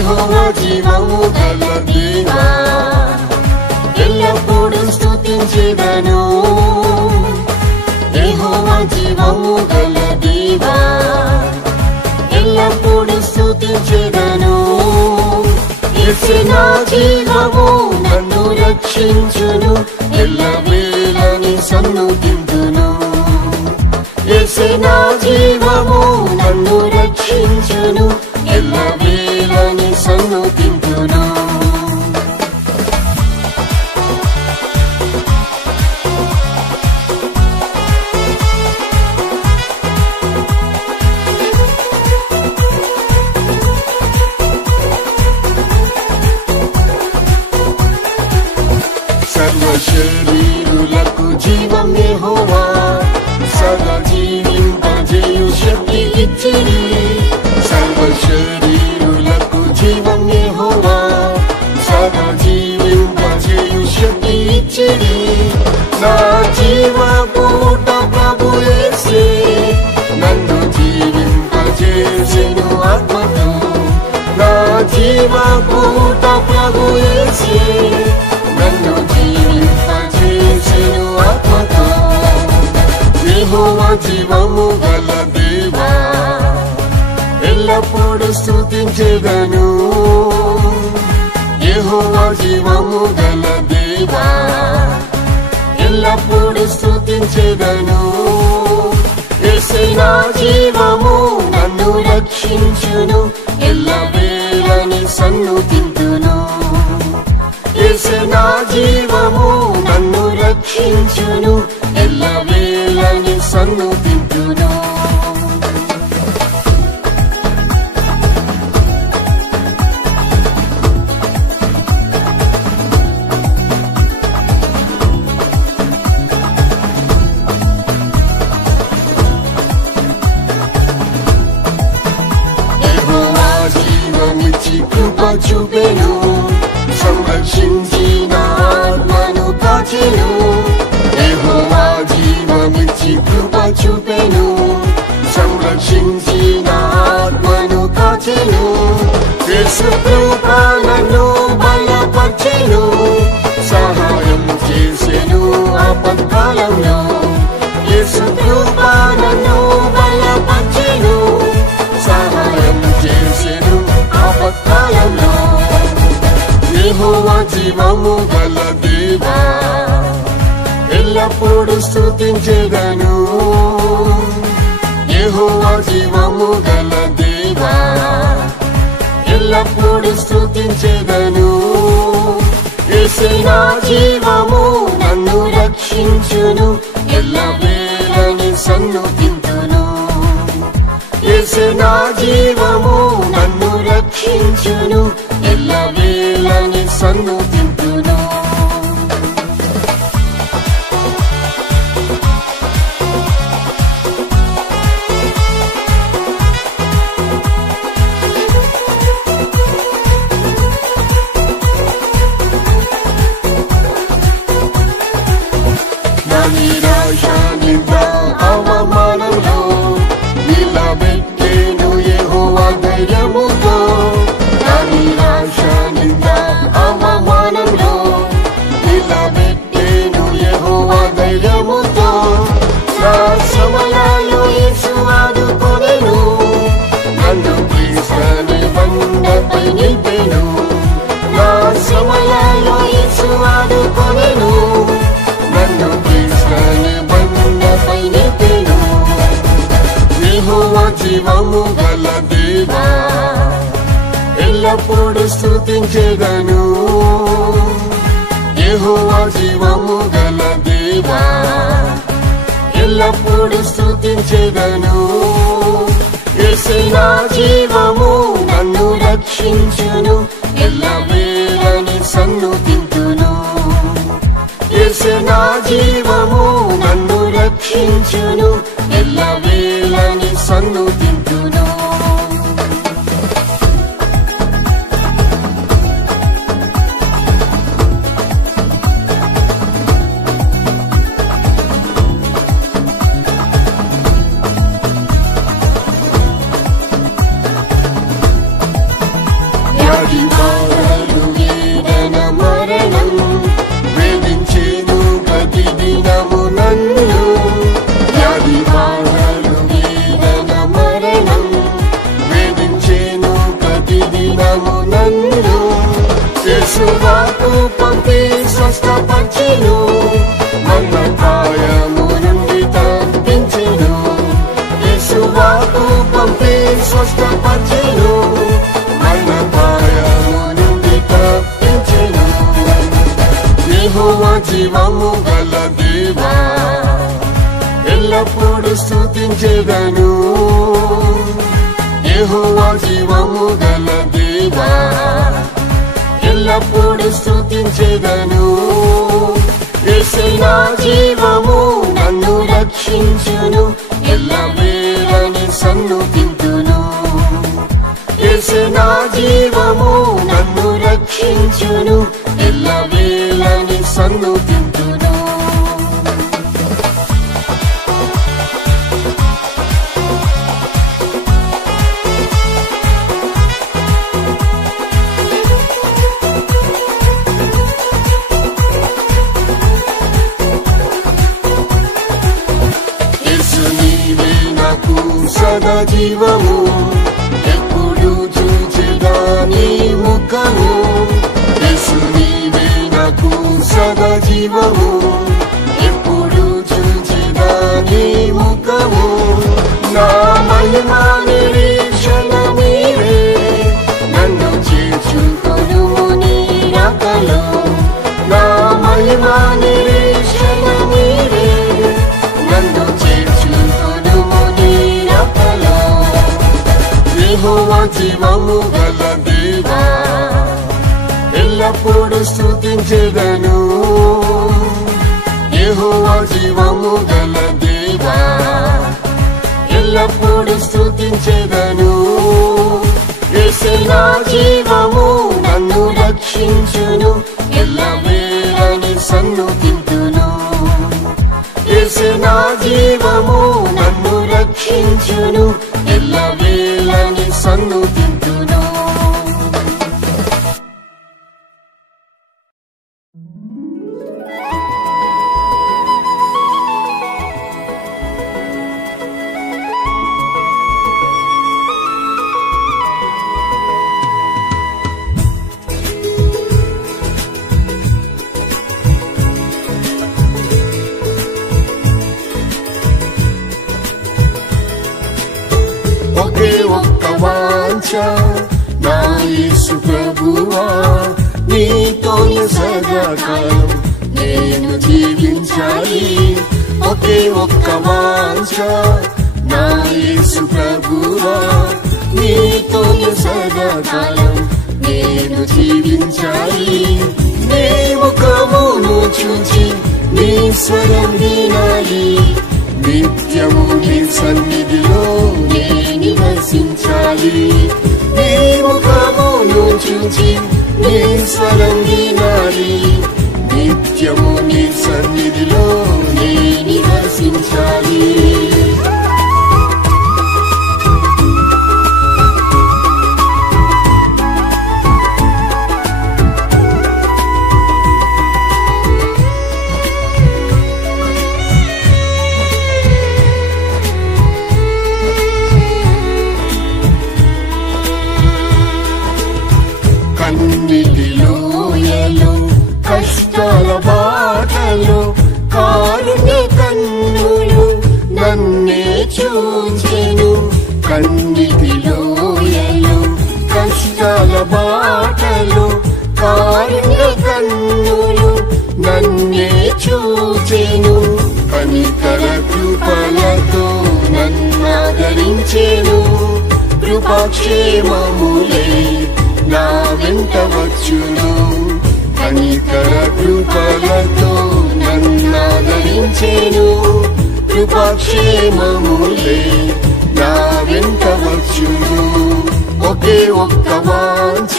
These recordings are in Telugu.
యెహోవా జీవము గల దేవా ఎల్లప్పుడూ స్తుతించెదను యెహోవా జీవము గల దేవా ఎల్లప్పుడూ స్తుతించెదను యేసే నా జీవము నన్ను రక్షించును ఎల్లవేళని సన్నుతింతును యేసే నా జీవము నన్ను రక్షించును ఎల్లవేళని సన్నుతింతును సర్వశరీరులకు జీవం యెహోవా సదా జీవింపజేయు శక్తి ఇచ్చిరి సర్వశరీరులకు జీవం యెహోవా సదా జీవింపజేయు శక్తి ఇచ్చిరి నా జీవపూట ప్రభు యేసే నన్ను జీవింపజేసెను ఆత్మతో నా జీవపూట ప్రభు యేసే నన్ను జీవింపజేసెను ఆత్మతో యెహోవా జీవము గల దేవా ఎల్లప్పుడూ స్తుతించెదను యెహోవా జీవము గల దేవా ఎల్లప్పుడూ స్తుతించెదను యేసే నా జీవము నన్ను రక్షించును ఎల్లవేళని సన్నుతింతును యేసే నా జీవము నన్ను రక్షించును ఎల్లవేళని సన్నుతింతును యెహోవా జీవమిచ్చి కృప చూపెను సంరక్షించి నా ఆత్మను కాచెను యెహోవా జీవమిచ్చి కృప చూపెను సంరక్షించి నా ఆత్మను కాచెను యేసు కృప నన్ను బలపర్చెను సహాయం చేసెను ఆపత్కాలంలో యేసు కృప నన్ను బలపర్చెను సహాయం చేసెను ఆపత్కాలంలో యెహోవా జీవము గల దేవా ఎల్లప్పుడూ స్తుతించెదను యెహోవా జీవము గల దేవా ఎల్లప్పుడూ స్తుతించెదను యేసే నా జీవము నన్ను రక్షించును ఎల్లవేళని సన్నుతింతును యేసే నా జీవము నన్ను రక్షించును ఎల్లవేళని సన్నుతింతును నా నిరాశ నింద అవమానంలో నిలబెట్టెను యెహోవా ధైర్యముతో నా నిరాశ నింద అవమానంలో నిలబెట్టెను యెహోవా ధైర్యముతో నా సమయాల్లో యేసు ఆదుకొనెను నన్ను క్రీస్తుని బండపై నిలిపెను నా సమయాల్లో యేసు ఆదుకొనెను నన్ను క్రీస్తుని బండపై నిలిపెను యెహోవా జీవము గల దేవా ఎల్లప్పుడూ స్తుతించెదను యెహోవా జీవము గల దేవా ఎల్లప్పుడూ స్తుతించెదను యేసే నా జీవము నన్ను రక్షించును ఎల్లవేళని సన్నుతింతును యేసే నా జీవము నన్ను రక్షించును ఎల్లవేళని సన్నుతింతును స్వస్థపరిచెను, మరణపాయము నుండి తప్పించెను. యేసు వాక్కు పంపి స్వస్థపరిచెను, మరణపాయము నుండి తప్పించెను. యెహోవా జీవము గల దేవా, ఎల్లప్పుడూ స్తుతించెదను. యెహోవా జీవము గల దేవా, ఎల్లప్పుడూ స్తుతించెదను. యేసే నా జీవము, నన్ను రక్షించును, ఎల్లవేళని సన్నుతింతును. యేసే నా జీవము, నన్ను రక్షించును, ఎల్లవేళని సన్నుతింతును. సదా జీవము, ఎప్పుడు చూచెదా నీ ముఖము. యేసు నీవే నాకు సదా జీవము, ఎప్పుడు చూచెదా నీ ముఖము. నా మహిమా నిరీక్షణ నీవే, నన్ను చేర్చుకొనుము నీ రాకలో. నా మహిమా నిరీక్షణ నీవే, నన్ను చేర్చుకొనుము నీ రాకలో. యెహోవా జీవము గల దేవా, ఎల్లప్పుడూ స్తుతించెదను. యెహోవా జీవము గల దేవా, ఎల్లప్పుడూ స్తుతించెదను. యేసే నా జీవము, నన్ను రక్షించును, ఎల్లవేళని సన్నుతింతును. యేసే నా జీవము, నన్ను రక్షించును, ఎల్లవేళని సన్నుతింతును. ఒకే ఒక్క వాంఛ నా యేసు ప్రభువా, నీతోనే సదాకాలం నేను జీవించాలి. ఒకే ఒక్క వాంఛ నా యేసు ప్రభువా, నీతోనే సదాకాలం నేను జీవించాలి. నీ ముఖమును చూచి నీ స్వరం వినాలి, నిత్యము నీ సన్నిధిలో నే నివసించాలి. నీ ముఖమును చూచి నీ స్వరం వినాలి, నిత్యము నీ సన్నిధిలో నే నివసించాలి. కన్నిటిలోయలో కష్టాల బాటలో కారుణ్య కన్నులు నన్నే చూచెను. కన్నిటిలోయలో కష్టాల బాటలో కారుణ్య కన్నులు నన్నే చూచెను. కనికర కృపలతో నన్నాదరించెను. కృపాక్షేమములే నా వెంట వచ్చును. కనికర కృపలతో నన్నాదరించెను. కృపాక్షేమములే నా వెంట వచ్చును. ఒకే ఒక్క వాంఛ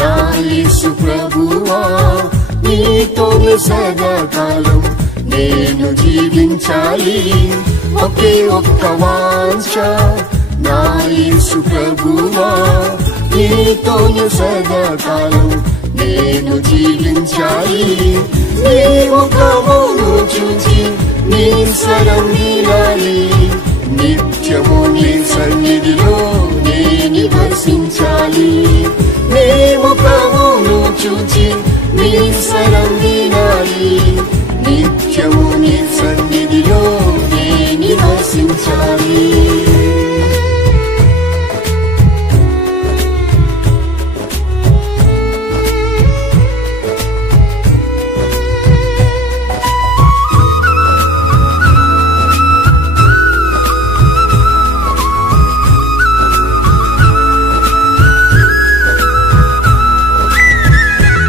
నా యేసు ప్రభువా, నీతోనే సదాకాలం నేను జీవించాలి. ఒకే ఒక్క వాంఛ నా యేసు ప్రభువా, నీతోనే సదాకాలం నేను జీవించాలి. నీ ముఖమును చూచి నీ స్వరం వినాలి, నిత్యము నీ సన్నిధిలో నే నివసించాలి. నీ ముఖమును చూచి నీ స్వరం వినాలి, నిత్యము నీ సన్నిధిలో నే నివసించాలి.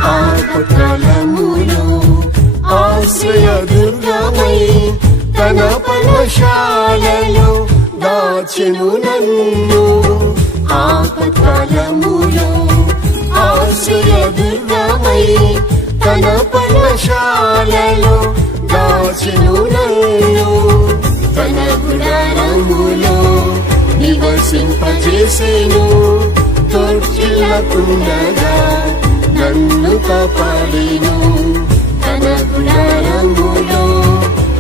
ఆపత్కాలములో ఆశ్రయ దుర్గమై తన పర్ణశాలలో దాచెను నన్ను. ఆపత్కాలములో ఆశ్రయ దుర్గమై తన పర్ణశాలలో దాచెను నన్ను. తన గుడారములో నివసింపజేసెను, తొట్టిల్లకుండగా నన్ను కాపాడెను. తన గుడారములో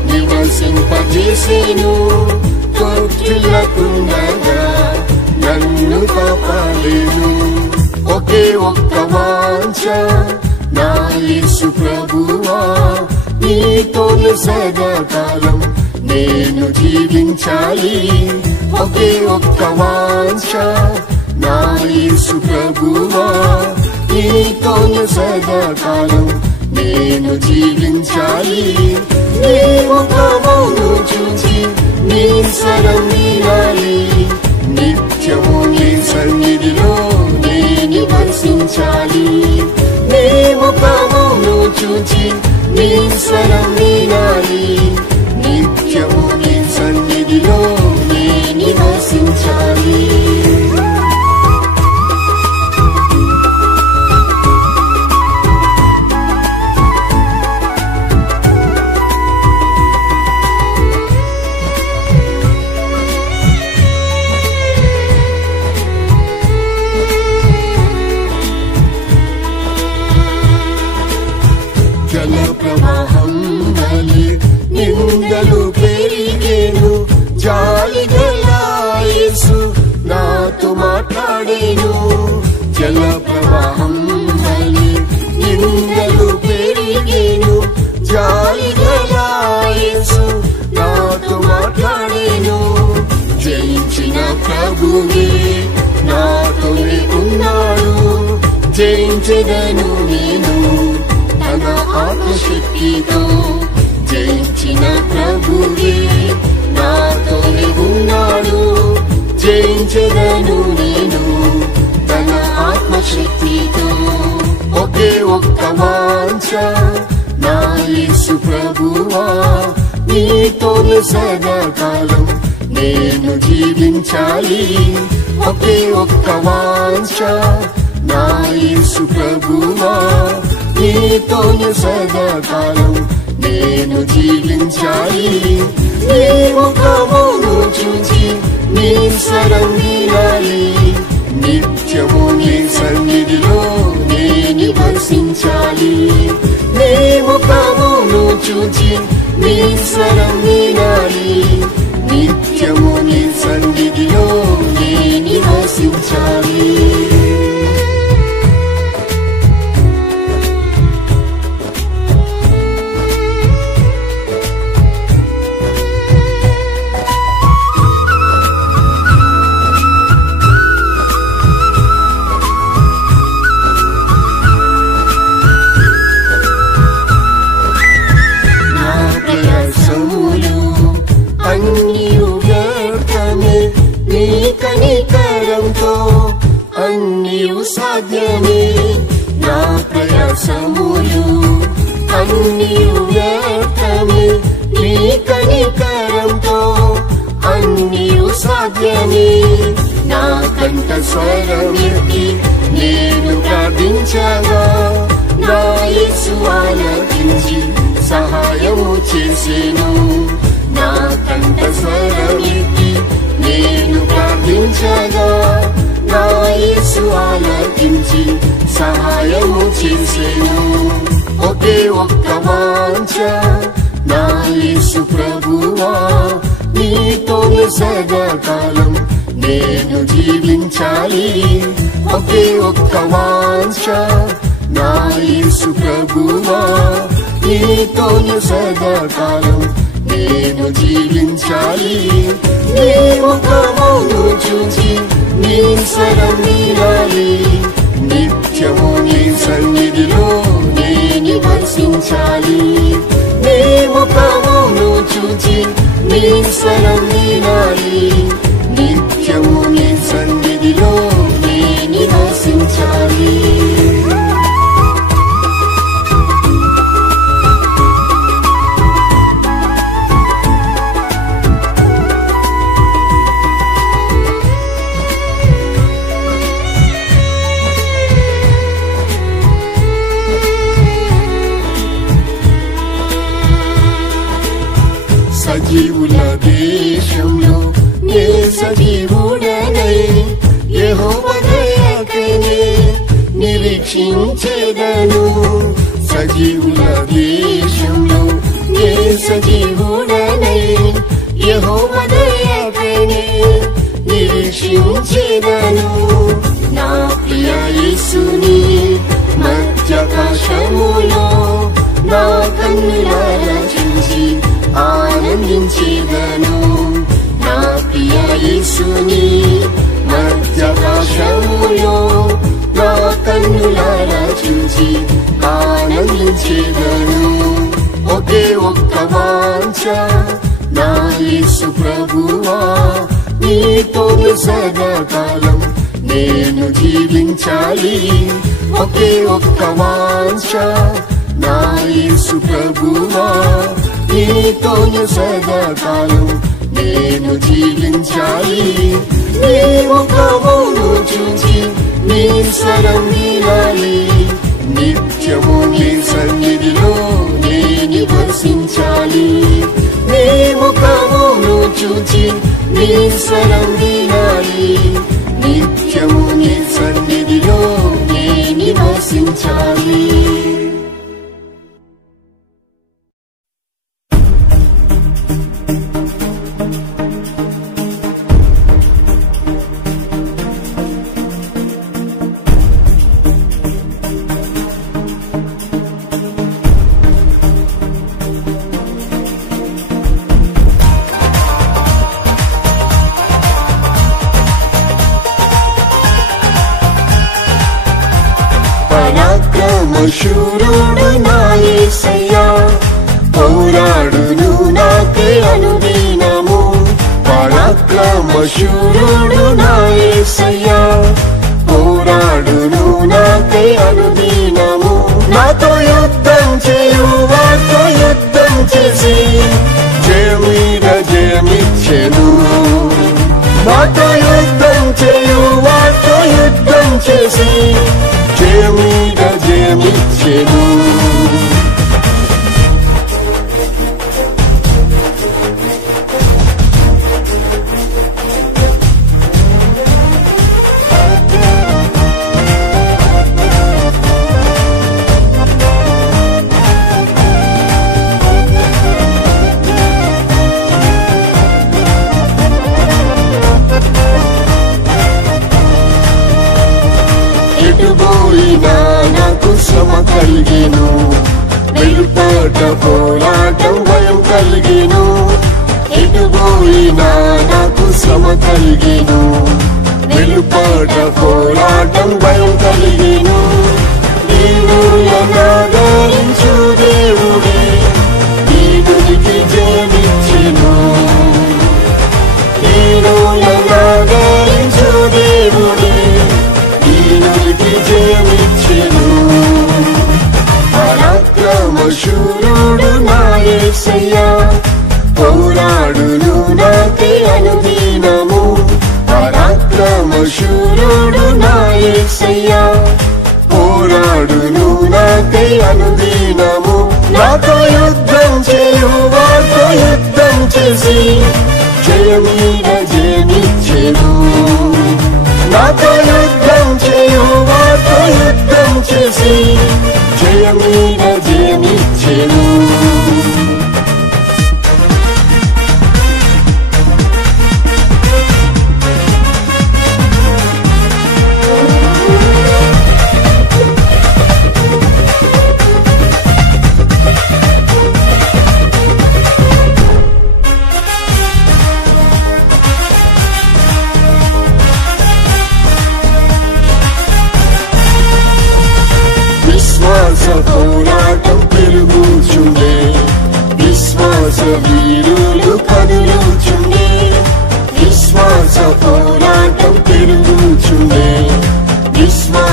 నివసింపజేసెను, తొట్టిల్లకుండగా నన్ను కాపాడెను. ఒకే ఒక్క వాంఛ నా యేసు ప్రభువా, నీతోనే సదాకాలం నేను జీవించాలి. ఒకే ఒక్క వాంఛ నా యేసు ప్రభువా, నీతోనే సదాకాలం నేను జీవించాలి. నీ ముఖమును చూచి నీ స్వరం వినాలి, నిత్యము నీ సన్నిధిలో నే నివసించాలి. నీ ముఖమును చూచి నీ స్వరం వినాలి, నిత్యము నీ సన్నిధిలో నే నివసించాలి. జల ప్రవాహం వలె నిందలు పెరిగేను, జాలి గల యేసు నాతో మాట్లాడేను. జల ప్రవాహం వలె నిందలు పెరిగేను, జాలి గల యేసు నాతో మాట్లాడేను. జయించిన ప్రభువే నాతోనే ఉన్నాడు, జయించెదను నేను తన ఆత్మశక్తితో. జయించిన ప్రభువే నాతోనే ఉన్నాడు, జయించెదను నేను తన ఆత్మశక్తితో. ఒకే ఒక్క వాంఛ నా యేసు ప్రభువా, నీతోనే సదాకాలం నేను జీవించాలి. ఒకే ఒక్క వాంఛ నా యేసు ప్రభువా, నీతోనే సదాకాలం నేను జీవించాలి. నీ ముఖమును చూచి నీ స్వరం వినాలి, నిత్యము నీ సన్నిధిలో నే నివసించాలి. నీ ముఖమును చూచి నీ స్వరం వినాలి, నిత్యము నీ సన్నిధిలో నే నివసించాలి. అన్నియు వ్యర్థమే నీ కనికరంతో, అన్నియు సాధ్యమే నా ప్రయాసములు. అన్నియు వ్యర్థమే నీ కనికరంతో, అన్నియు సాధ్యమే. నా కంఠ స్వరమెత్తి నేను ప్రార్థించగా, నా యేసు ఆలకించి సహాయము చేసెను. నా కంఠ స్వరమెత్తి నేను ప్రార్థించగా, నా యేసు ఆలకించి సహాయము చేసెను. ఒకే ఒక్క వాంఛ నా యేసు ప్రభువా, నీతోనే సదాకాలం నేను జీవించాలి. ఒకే ఒక్క వాంఛ నా యేసు ప్రభువా, నీతోను సదాకాలం నేను జీవించాలి. నీ ముఖమును చూచి నీ స్వరం వినాలి. నిత్యము నీ సన్నిధిలో నే నివసించాలి. నీ ముఖమును చూచి నీ స్వరం వినాలి. నిత్యము నీ సన్నిధిలో నే నివసించాలి. సజీవుల దేశంలో నే సజీవుడనై యెహోవా దయకై నిరీక్షించెదను. సజీవుల దేశంలో నే సజీవుడనై యెహోవా దయకై నిరీక్షించెదను. నా ప్రియ యేసుని మధ్యాకాశములో నా కన్నులారా చూసి ఆనందించెదను. నా ప్రియ యేసుని మధ్యాకాశములో నా కన్నులారా చూసి ఆనందించెదను. ఒకే ఒక్క వాంఛ నా యేసు ప్రభువా, నీతోను సదాకాలం నేను జీవించాలి. ఒకే ఒక్క వాంఛ నా యేసు ప్రభువా, నీతోను సదాకాలం నేను జీవించాలి. నీ ముఖమును చూచి నీ స్వరం వినాలి. నిత్యము నీ సన్నిధిలో నే నివసించాలి. నీ ముఖమును చూచి నీ స్వరం వినాలి. నిత్యము నీ సన్నిధిలో నే నివసించాలి. పరాక్రమశూరుడు నా యేసయ్యా, పోరాడును నాకై అనుదినము. పరాక్రమశూరుడు నా యేసయ్యా, పోరాడును నాకై అనుదినము. నాతో యుద్ధం చేయువారితో యుద్ధం చేసి జయమీద జయమిచ్చెను. నాతో యుద్ధం చేయువారితో యుద్ధం చేసి జయమీద జయమిచ్చెను. ఎటుపోయినా నాకు శ్రమ కలిగెను. వెలుపట పోరాటం భయం కలిగెను. ఎటుపోయినా నాకు శ్రమ కలిగెను. వెలుపట పోరాటం భయం కలిగెను. దీనులనాదరించు దేవుడే దీనునికి జయమిచ్చెను. దీనులనాదరించు దేవుడే దీనునికి జయమిచ్చెను. పరాక్రమశూరుడు నా యేసయ్యా, పోరాడును నాకై అనుదినము. పరాక్రమశూరుడు నా యేసయ్యా, పోరాడును నాకై అనుదినము. నాతో యుద్ధం చేయువారితో యుద్ధం చేసి జయమీద జయమిచ్చెను. నాతో యుద్ధం చేయువారితో యుద్ధం చేసి జయమీద జయమిచ్చెను.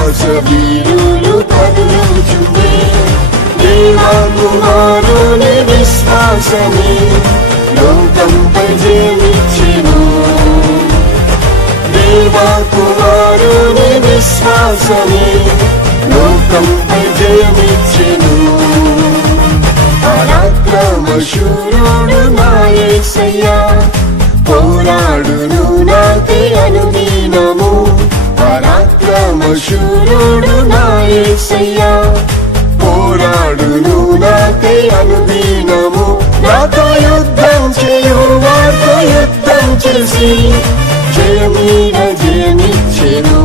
విశ్వాస వీరులు కదులుచుండే దేవా కుమారుని విశ్వాసమే లోకంపై జయమిచ్చెను దేవా కుమారుని విశ్వాసమే లోకంపై జయమిచ్చెను పరాక్రమశూరుడు నా యేసయ్యా పోరాడును నాకై అనుదినము పరాక్రమశూరుడు నా యేసయ్యా పోరాడును నాకై అనుదినము నాతో యుద్ధం చేయు వారితో యుద్ధం చేసి జయమీద జయమిచ్చెను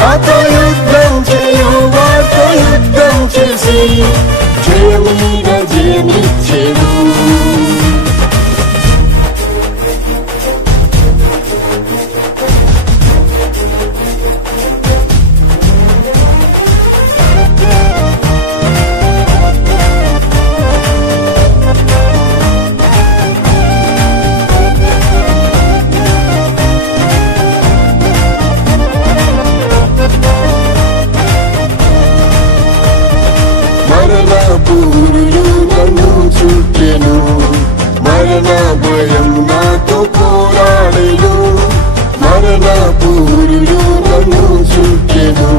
నాతో యుద్ధం చేయు వారితో యుద్ధం చేసి జయమీద జయమిచ్చెను పూరులు నన్ను చుట్టెను మరణ భయం నాతో పోరాడెను మరణ పూరులు నన్ను చుట్టెను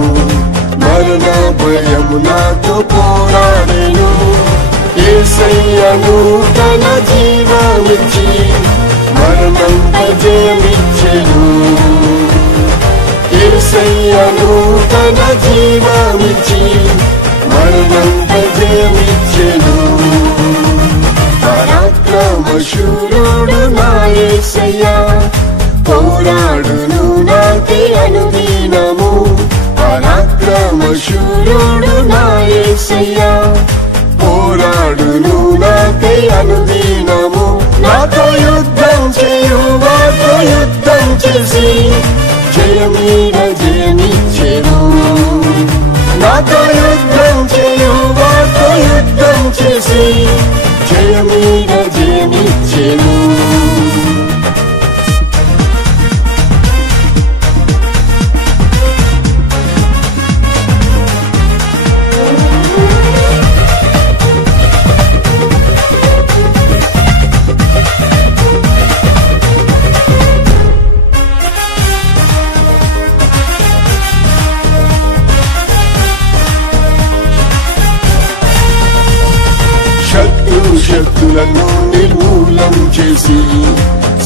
మరణ భయం నాతో పోరాడెను యేసయ్యను తన జీవమిచ్చి మరణంపై జయమిచ్చెను యేసయ్యను తన జీవమిచ్చి మరణంపై జయమిచ్చెను పరాక్రమశూరుడు నా యేసయ్యా పోరాడును నాకై అనుదినము పరాక్రమశూరుడు నా యేసయ్యా పోరాడును నాకై అనుదినము నాతో యుద్ధం చేయు వారితో యుద్ధం చేసి జయమీద జయమిచ్చెను నాతో యుద్ధం చేయు వారితో యుద్ధం చేసి జయమీద జయమిచ్చెను శక్తులను నిర్మూలం చేసి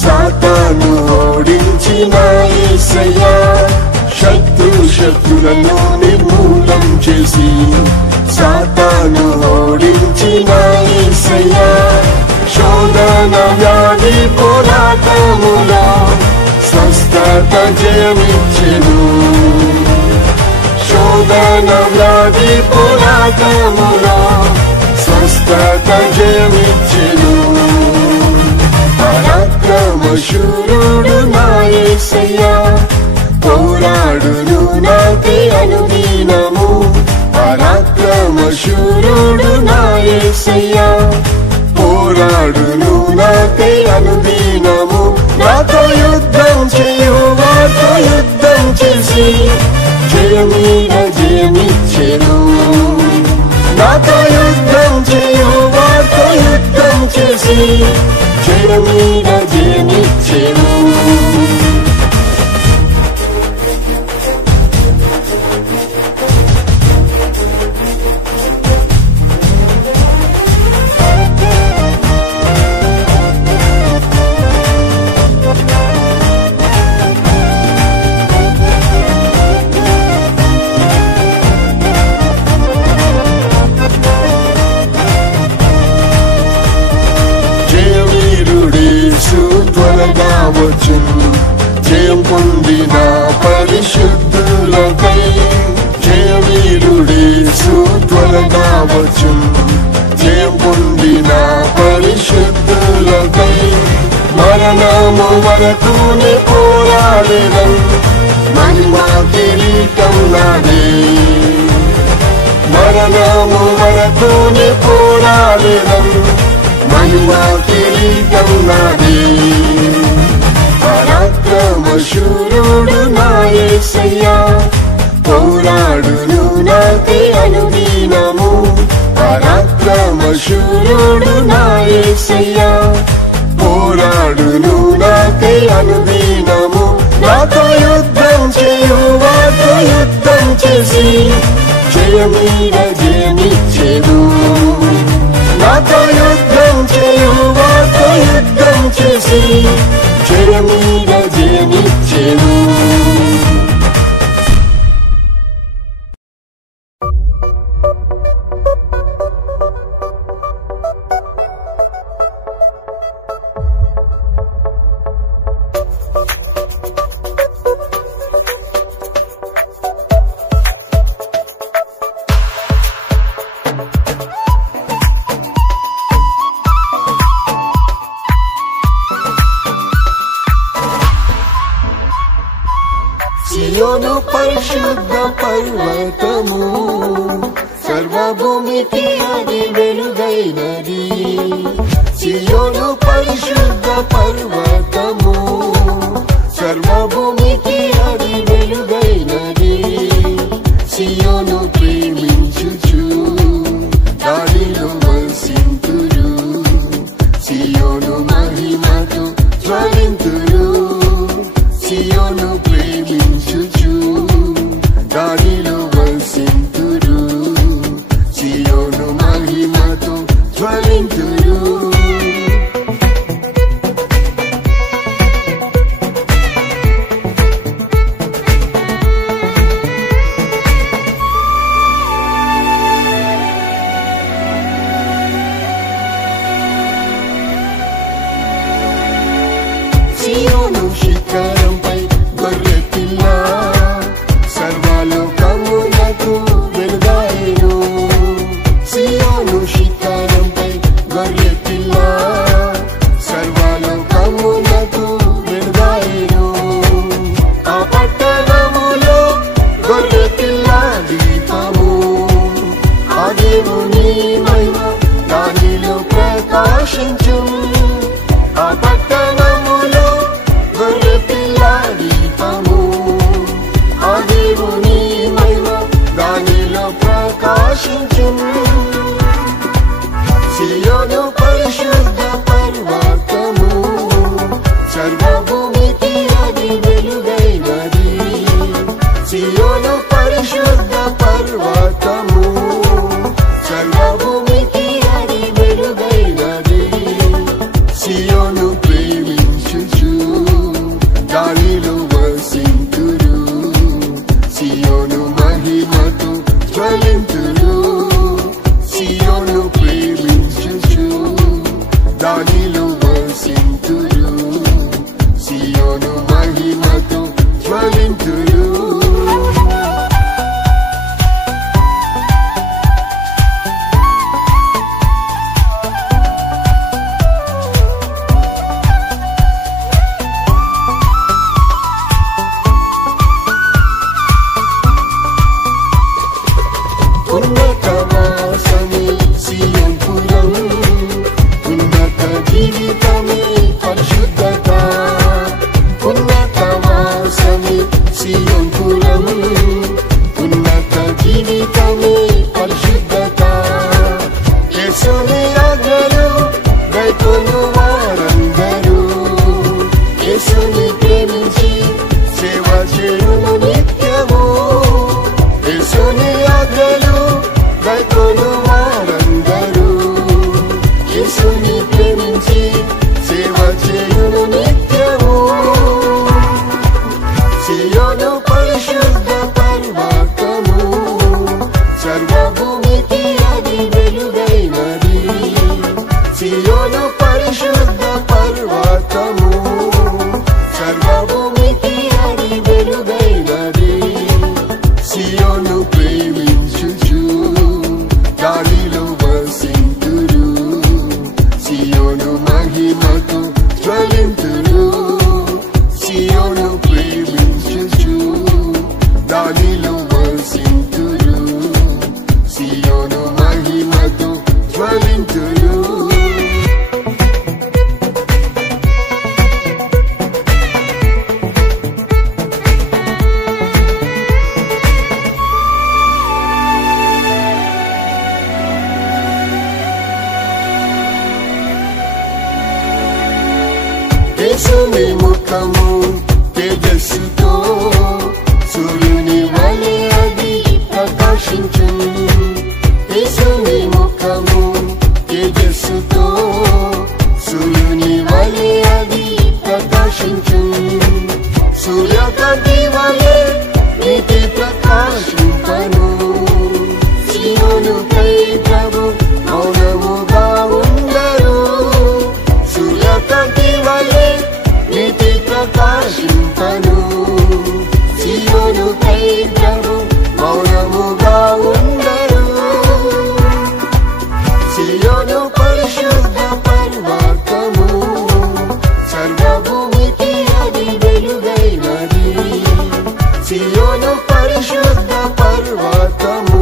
సాతాను ఓడించిన యేసయ్యా శక్తులను నిర్మూలం చేసి సాతాను ఓడించిన యేసయ్యా శోధన వ్యాధి పోరాటములో స్వస్థత జయమిచ్చెను శోధన వ్యాధి పోరాటములో స్వస్థత జయమిచ్చెను పరాక్రమశూరుడు నా యేసయ్యా పోరాడును నాకై అనుదినము పరాక్రమశూరుడు నా యేసయ్యా పోరాడును నాకై అనుదినము నాతో యుద్ధం చేయు వారితో యుద్ధం చేసి జయమీద జయమిచ్చెను నాతో యుద్ధం చేయు వారితో యుద్ధం చేసి జయమీద జయమిచ్చెను త్వరగా వచ్చును జయం పొందిన పరిశుద్ధులకై జయవీరుడేసు త్వరగా వచ్చును జయం పొందిన పరిశుద్ధులకై మరణము వరకునే పోరాడెదం మహిమా కిరీటం నాదే మరణము వరకునే పోరాడెదం మహిమా కిరీటం నాదే పరాక్రమశూరుడు నా యేసయ్యా పోరాడును నాకై అనుదినము పరాక్రమ శూరుడు నా యేసయ్యా పోరాడును నాకై అనుదినము నాతో యుద్ధం చేయువాతో యుద్ధం చేసి జయమీద జయమిచ్చెను నాతో యుద్ధం చేయువాతో యుద్ధం చేసి జయమీద జయమిచ్చెను సియోను పరిశుద్ధ పర్వతము సర్వభూమికి అది వెలుగైనది సియోను పరిశుద్ధ పర్వతము సర్వభూమికి అది వెలుగైనది సియోను ప్రేమించుచు దానిలో వసింతురు సియోను మహిమతో జ్వలింతురు సియోను ప్రేమించుచు దానిలో వసింతురు సియోను మహిమతో జ్వలింతురు కొండపై ప్రభు మౌనముగా ఉండరు. సియోను పరిశుద్ధ పర్వతము, సర్వభూమికి అది వెలుగైనది. సియోను పరిశుద్ధ పర్వతము,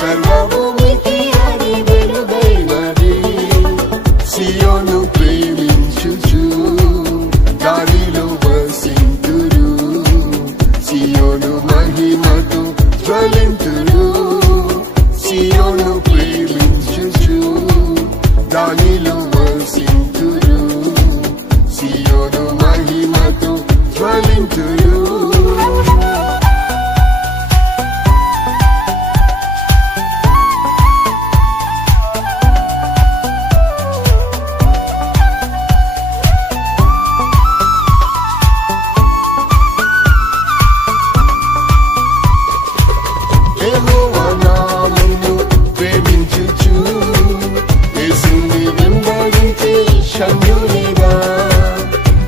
సర్వభూమికి అది వెలుగైనది. సియోను ప్రేమించుచు దానిలో వసింతురు. సియోను మహిమతో జ్వలింతురు. సియోను ప్రేమించుచు దానిలో వసింతురు. సియోను మహిమతో జ్వలింతురు. యెహోవా నామమును ప్రేమించుచు యేసుని వెంబడించే శంయునిగా.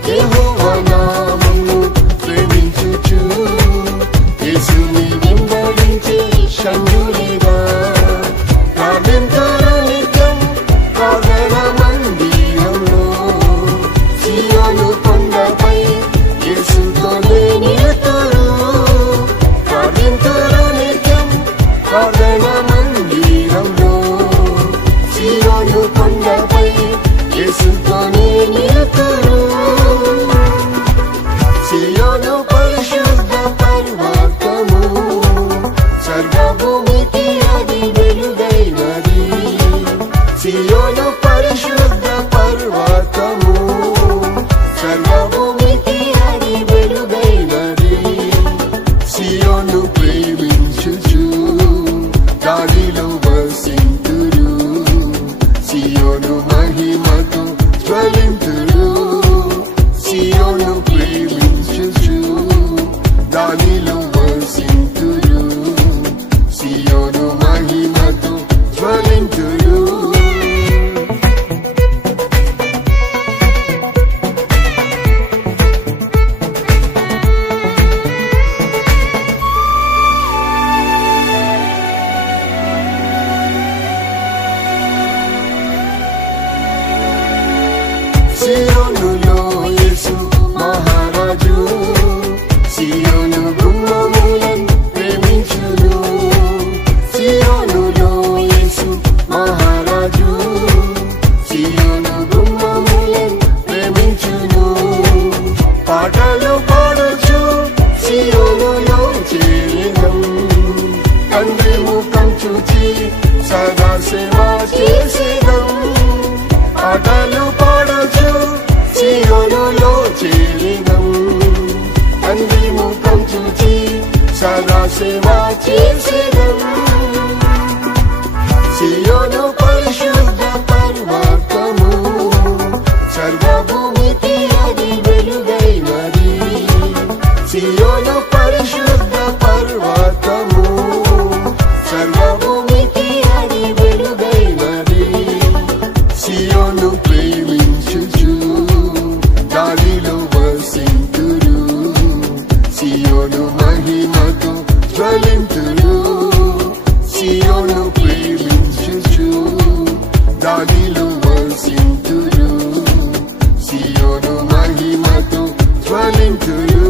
యెహోవా నామమును ప్రేమించుచు యేసుని వెంబడించే శంయునిగా. ప్రార్థింతురు నిత్యం ప్రార్థన మందిరంలో. సియోను కొండపై యేసుతోనే నిలుతురు. ప్రార్థింతురు నిత్యం ప్రార్థన మందిరంలో. సియోను కొండపై యేసుతోనే నిలుతురు. సియోను పరిశుద్ధ పర్వతము, సర్వభూమికి అది వెలుగైనది. సియోను పరిశుద్ధ పర్వతము, సర్వభూమికి అది వెలుగైనది. సియోను ప్రేమించుచు దానిలో వసింతురు. సియోను మహిమతో జ్వలింతురు. సియోను ప్రేమించుచు దానిలో వసింతురు. సియోను మహిమతో జ్వలింతురు. సియోనులో యేసు మహారాజు. సియోను గుమ్మములను ప్రేమించును. సియోనులో యేసు మహారాజు. సియోను గుమ్మములను ప్రేమించును. పాటలు పాడొచ్చు సియోనులో చేరినం. తండ్రి ముఖం చూచి సదా సేవ చేసేదం. పాటలు పాడొచ్చు సియోనులో చేరినం. తండ్రి ముఖం చూచి సదా సేవ చేసేదం. సియోను పరిశుద్ధ పర్వతము, సర్వభూమికి అది వెలుగైనది. సియోను పరిశుద్ధ పర్వతము, సర్వభూమికి అది వెలుగైనది. సియోను ప్రేమించుచు దానిలో వసింతురు. సియోను మహిమతో జ్వలింతురు. సియోను ప్రేమించుచు దానిలో వసింతురు. సియోను మహిమతో జ్వలింతురు.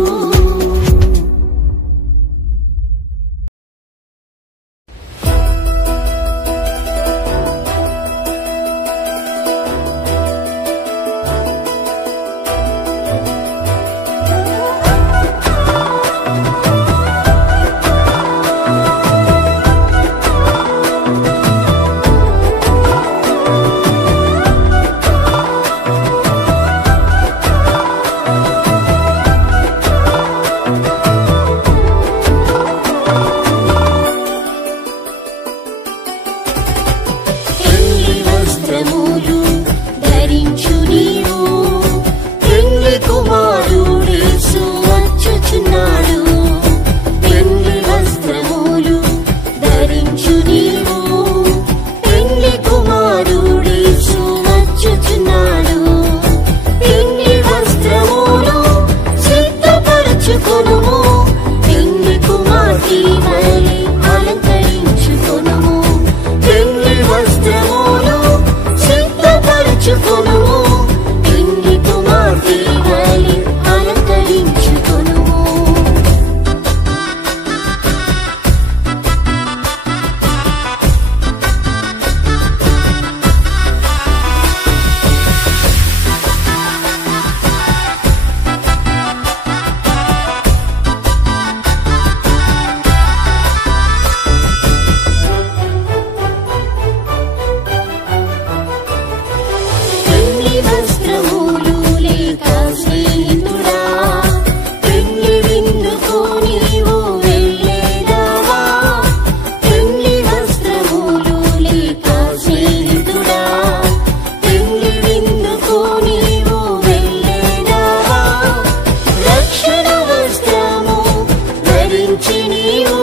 ధరించి నీవు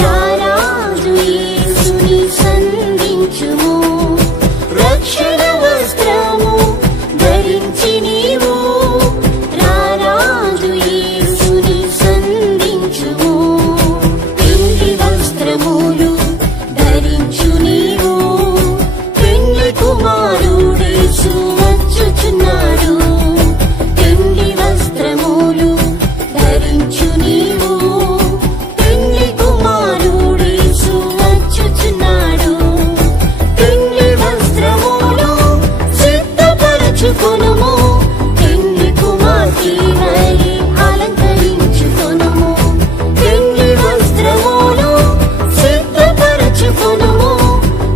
రారాజు యేసుని సంధించుము. రక్షణ వస్త్రము ధరించి నీవు రారాజు యేసుని సంధించుము. పెండ్లి వస్త్రములు ధరించు నీవు పెండ్లి కుమారుడేసు వచ్చుచున్నాడు. పెండ్లి వస్త్రములు ధరించు నీవు పెండ్లి కుమారుడేసు వచ్చుచున్నాడు. పెండ్లి వస్త్రములు సిద్ధపరచుకొనుము పెండ్లి కుమార్తె వలె అలంకరించుకొనుము. పెండ్లి వస్త్రములు సిద్ధపరచుకొనుము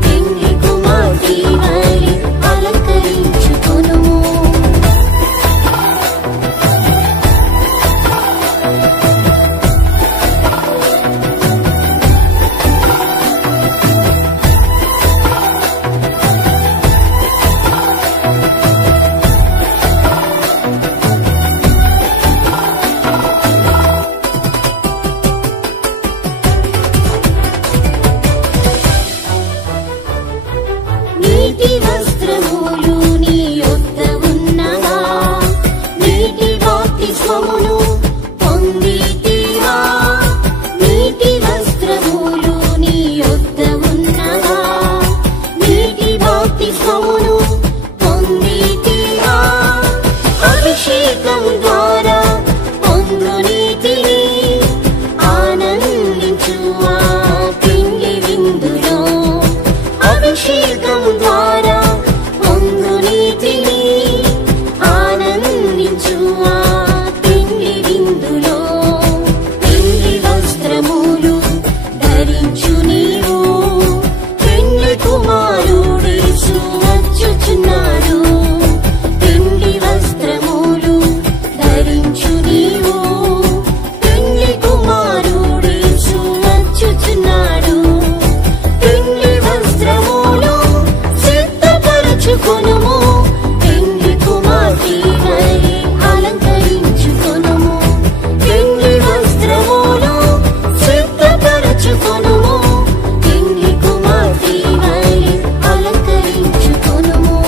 పెండ్లి కుమార్తె వలె అలంకరించుకొనుము. నీటి వస్త్రములు నీ యొద్ద ఉన్నవా? నీటి బాప్తిస్మమును పొందితివా? నీటి వస్త్రములు నీ యొద్ద ఉన్నవా? నీటి బాప్తిస్మమును పొందితివా? అభిషేకం ద్వారా పొందు నీతిని ఆనందించు ఆ పిండి విందులో. అభిషేకం ద్వారా పొందు నీతిని ఆనందించు ఆ పిండి విందులో. పెండ్లి వస్త్రములు ధరించు నీవు పెండ్లి కుమారుడేసు వచ్చుచున్నాడు. పెండ్లి వస్త్రములు ధరించు నీవు పెండ్లి కుమారుడేసు వచ్చుచున్నాడు. పెండ్లి వస్త్రములు సిద్ధపరచుకొనుము పెండ్లి కుమార్తె వలె అలంకరించుకొనుము. పెండ్లి వస్త్రములు సిద్ధపరచుకొనుము పెండ్లి కుమార్తె వలె అలంకరించుకొనుము.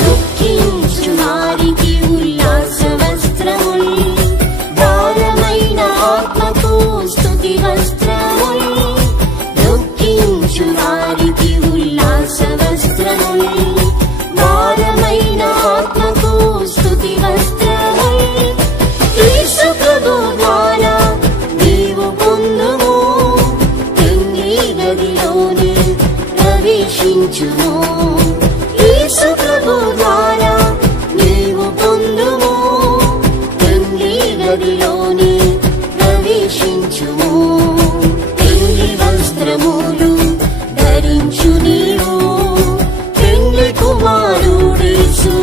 దుఃఖించు వారికి ఉల్లాస వస్త్రముల్ భారమైన ఆత్మకు స్తుతి వస్త్రముల్. దుఃఖించు వారికి ఉల్లాస వస్త్రముల్ భారమైన ఆత్మకు స్తుతి వస్త్రముల్. యేసు ప్రభు ద్వారా నీవు పొందుము పెండ్లి గదిలోని ప్రవేశించుము. యేసు ప్రభు ద్వారా నీవు పొందుము పెండ్లి గదిలోని ప్రవేశించుము. పెండ్లి వస్త్రములు ధరించు నీవు పెండ్లి కుమారుడేసు